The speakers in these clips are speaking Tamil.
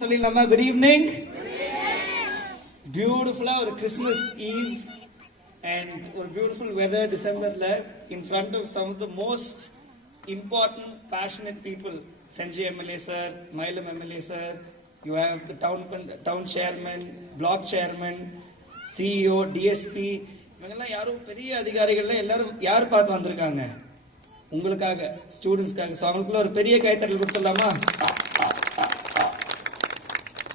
சொல்லிடலாமா? Good evening. பியூட்டிஃபுல்லா ஒரு கிறிஸ்மஸ் ஈவ் அண்ட் ஒரு பியூட்டிஃபுல் வெதர் டிசம்பர்ல in front of some of the most important passionate people. Gingee MLA sir, Mayilam MLA sir, you have the town chairman, block chairman, CEO, DSP, இவங்கெல்லாம் யாரும் பெரிய அதிகாரிகள்லாம் எல்லாரும் யார் பார்க்க வந்திருக்காங்க? உங்களுக்காக, ஸ்டூடெண்ட்ஸ்க்காக. ஸோ அவங்களுக்குள்ள ஒரு பெரிய கைத்தட்டல் கொடுத்துடலாமா?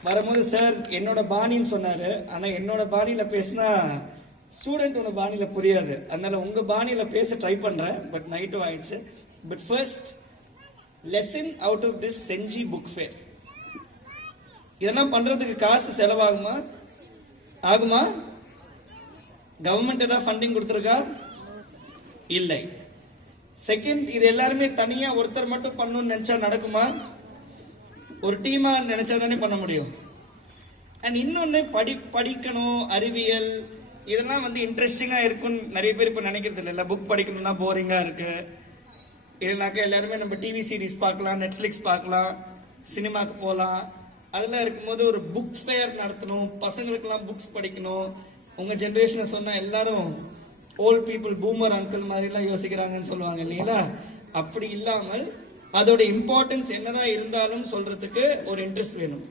வரும்போது சார் என்னோட பாணின்னு சொன்னாரு. ஆனா என்னோட பாணியில பேசினா ஸ்டூடெண்ட் பாணியில புரியாது. அதனால உங்க பாணியில பேச ட்ரை பண்றேன். பட் நைட்டும் ஆயிடுச்சு. But first lesson out of this செஞ்சி புக் ஃபேர். இதெல்லாம் பண்றதுக்கு காசு செலவாகுமா? ஆகுமா? கவர்மெண்ட் ஏதாவது ஃபண்டிங் கொடுத்துருக்கா? இல்லை. செகண்ட், இது எல்லாருமே தனியா ஒருத்தர் மட்டும் பண்ணணும்னு நினைச்சா நடக்குமா? ஒரு டீமா நினைச்சா தானே பண்ண முடியும். அண்ட் இன்னொன்னு, படிக்கணும், அறிவியல் இதெல்லாம் இன்ட்ரெஸ்டிங்கா இருக்கும்னு நிறைய பேர் இப்ப நினைக்கிறது இல்லை. புக் படிக்கணும்னா போரிங்கா இருக்கு. இல்லைனாக்கா எல்லாருமே நம்ம டிவி சீரிஸ் பார்க்கலாம், நெட்ஃபிளிக்ஸ் பார்க்கலாம், சினிமாக்கு போகலாம். அதெல்லாம் இருக்கும்போது ஒரு புக் ஃபேர் நடத்தணும், பசங்களுக்கெல்லாம் புக்ஸ் படிக்கணும். உங்க ஜென்ரேஷனை சொன்னா எல்லாரும் ஓல்ட் பீப்புள், பூமர் அங்கிள் மாதிரி எல்லாம் யோசிக்கிறாங்கன்னு சொல்லுவாங்க இல்லைங்களா? அப்படி இல்லாமல் அதோட இம்பார்ட்டன்ஸ் என்னதான் இருந்தாலும் சொல்றதுக்கு ஒரு இன்ட்ரெஸ்ட் வேணும்.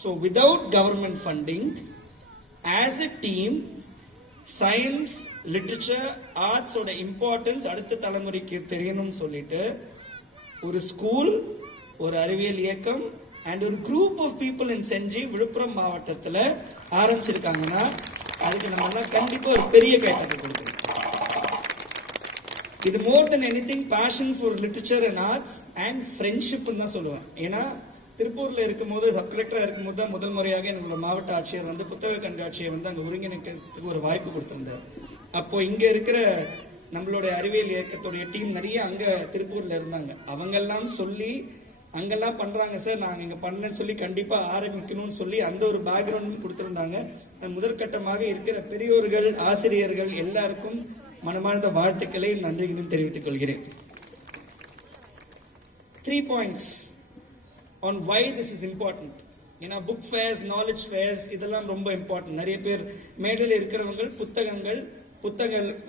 So without government funding, as a team, science, literature, ஆர்ட்ஸோட இம்பார்ட்டன்ஸ் அடுத்த தலைமுறைக்கு தெரியணும்னு சொல்லிட்டு ஒரு ஸ்கூல், ஒரு அறிவியல் இயக்கம் அண்ட் ஒரு குரூப் ஆஃப் பீப்புள் இன் செஞ்சி, விழுப்புரம் மாவட்டத்தில் ஆரம்பிச்சிருக்காங்கன்னா அதுக்கு நம்ம கண்டிப்பா ஒரு பெரிய கைத்தட்டல் கொடுக்கணும். இது more then anything passion for literature and arts and friendship தான் சொல்லுவேன். ஏன்னா திருப்பூர்ல இருக்கும்போது, சப் கலெக்டரா இருக்கும்போது தான் முதல் முறையாக எங்களோட மாவட்ட ஆட்சியர் புத்தக கண்காட்சியை அங்க ஒருங்கிணைக்கிறதுக்கு ஒரு வாய்ப்பு கொடுத்திருந்தார். அப்போ இங்க இருக்கிற நம்மளோட அறிவியல் இயக்கத்துடைய டீம் நிறைய அங்க திருப்பூர்ல இருந்தாங்க. அவங்கெல்லாம் சொல்லி அங்கெல்லாம் பண்றாங்க சார், நாங்க இங்க பண்ணலன்னு சொல்லி கண்டிப்பா ஆரம்பிக்கணும்னு சொல்லி அந்த ஒரு பேக்ரவுண்ட் கொடுத்திருந்தாங்க. முதற்கட்டமாக இருக்கிற பெரியோர்கள், ஆசிரியர்கள் எல்லாருக்கும் மனமார்ந்த வாழ்த்துக்களை, நன்றிகளும் தெரிவித்துக் கொள்கிறேன். 3 points on why this is important. ஏன்னா புக் ஃபேர்ஸ், நாலேஜ் ஃபேர்ஸ் இதெல்லாம் ரொம்ப இம்பார்ட்டன்ட். நிறைய பேர் மேடையில் இருக்கிறவங்க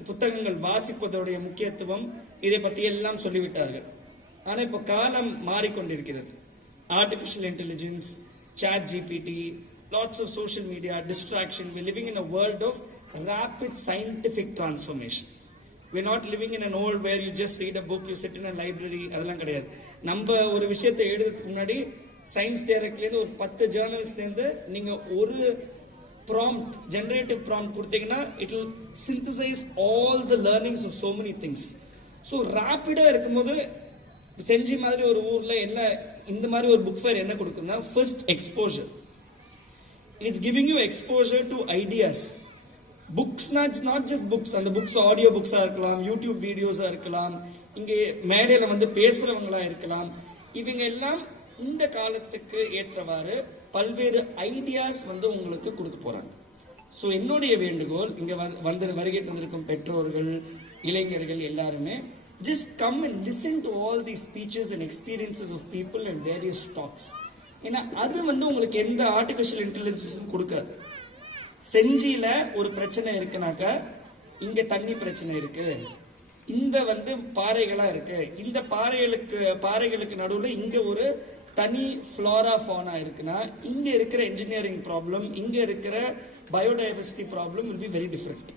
புத்தகங்கள் வாசிப்பதோடைய முக்கியத்துவம் இதை பத்தி எல்லாம் சொல்லிவிட்டார்கள். ஆனா இப்ப காலம் மாறிக்கொண்டிருக்கிறது. Artificial intelligence, chat GPT, lots of social media, distraction. We're living in a world of rapid scientific transformation. We're not living in an old where you just read a book, you sit in a library. அதெல்லாம் கிடையாது. நம்ம ஒரு விஷயத்தை எழுதுறதுக்கு முன்னாடி சயின்ஸ் டைரக்ட்லேருந்து ஒரு 10 ஜேர்னல்ஸ்லேருந்து நீங்க ஒரு ப்ராம்ப்ட், ஜெனரேட்டிவ் ப்ராம்ப்ட் கொடுத்தீங்கன்னா it will synthesise all the learnings of so many things. So ரேப்பிடா இருக்கும்போது செஞ்சி மாதிரி ஒரு ஊர்ல எல்லாம் இந்த மாதிரி ஒரு புக் ஃபேர் என்ன கொடுக்குன்னா, first exposure. It's giving you exposure to ideas. Books, not just books. அந்த books ஆடியோ புக்ஸா இருக்கலாம், யூடியூப் வீடியோஸா இருக்கலாம், இங்கே மேடையில பேசுறவங்களா இருக்கலாம். இவங்க எல்லாம் இந்த காலத்துக்கு ஏற்றவாறு பல்வேறு ஐடியாஸ் உங்களுக்கு கொடுக்க போறாங்க. ஸோ என்னுடைய வேண்டுகோள், இங்க வருகை தந்திருக்கும் பெற்றோர்கள், இளைஞர்கள் எல்லாருமே just come and listen to all these speeches and experiences of people and various talks. ஏன்னா அது உங்களுக்கு எந்த ஆர்டிபிஷியல் இன்டெலிஜென்ஸும் கொடுக்காது. செஞ்சியில ஒரு பிரச்சனை இருக்குனாக்கா இங்க தண்ணி பிரச்சனை இருக்கு, இந்த பாறைகளா இருக்கு, இந்த பாறைகளுக்கு நடுவில் இங்க ஒரு தனி ஃப்ளோரா ஃபோனா இருக்குன்னா இங்க இருக்கிற இன்ஜினியரிங் ப்ராப்ளம், இங்க இருக்கிற biodiversity problem will be very different.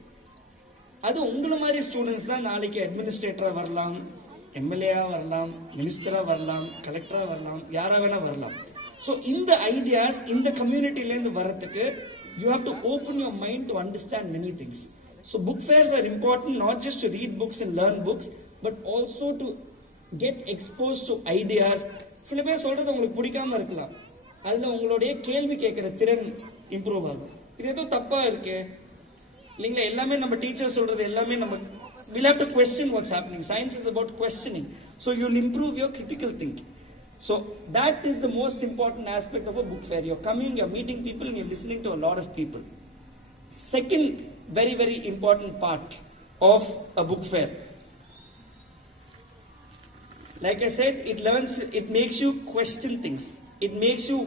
அது உங்களை மாதிரி ஸ்டூடெண்ட்ஸ் தான் நாளைக்கு அட்மினிஸ்ட்ரேட்டரா வரலாம், எம்எல்ஏவா வரலாம், மினிஸ்டரா வரலாம், கலெக்டரா வரலாம், யாரா வேணா வரலாம். ஸோ இந்த ஐடியாஸ் இந்த கம்யூனிட்டிலேருந்து வரத்துக்கு you have to open your mind to understand many things. So book fairs are important not just to read books and learn books, but also to get exposed to ideas. சில பேர் சொல்றது உங்களுக்கு பிடிக்காம இருக்கலாம், அதுல உங்களுடைய கேள்வி கேட்கிற திறன் இம்ப்ரூவ் ஆகும். இது ஏதோ தப்பா இருக்கு இல்லைங்களா? எல்லாமே நம்ம டீச்சர் சொல்றது எல்லாமே நம்ம we'll have to question what's happening. Science is about questioning. So you'll improve your critical thinking. So that is the most important aspect of a book fair. You're coming, you're meeting people, and you're listening to a lot of people. Second very, very important part of a book fair, like I said, it makes you question things. It makes you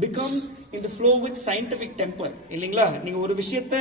become in the flow with scientific temper இல்லைங்களா? நீங்க ஒரு விஷயத்த